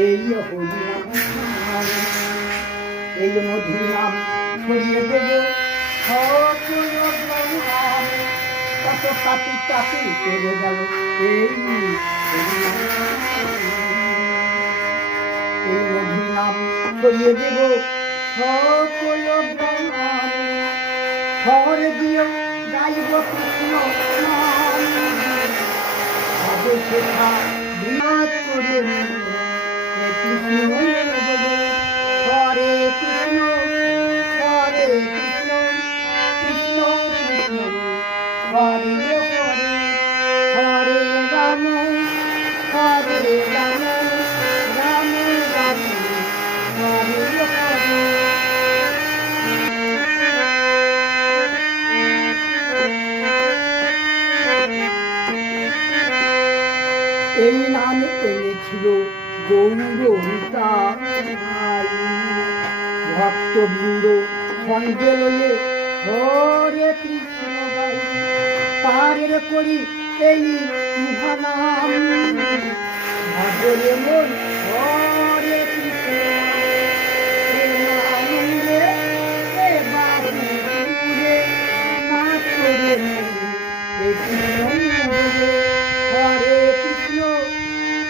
এই হরিনাম, এই মধুর নাম ছড়িয়ে দেব সকল গ্রামে। কত পাপি চাপি করে গেল এই মধুর নাম ছড়িয়ে দেব সকল গ্রামে। শহরে গিয়ে গাইব কৃষ্ণ নাম, হবে শেখা বিরাট করে কৃষ্ণ হরে কৃষ্ণ হরে কৃষ্ণ কৃষ্ণ কৃষ্ণ হরে হরে হরে রাম হরে রাম রাম রাম হরে হরে। এই নাম এনেছিল গৌরতা ভক্তবৃন্দ সঙ্গে লয়ে হরে কৃষ্ণ গাই পারের করি এই মহানাম ভগরে মন হরে কৃষ্ণ আনন্দে বাবুরে মা করে এই কৃষ্ণ হরে কৃষ্ণ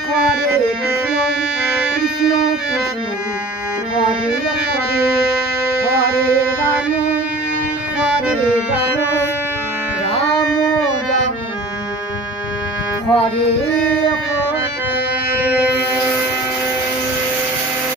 হরে কৃষ্ণ কৃষ্ণ কৃষ্ণ হরে হরে হরে রাম রাম রাম হরে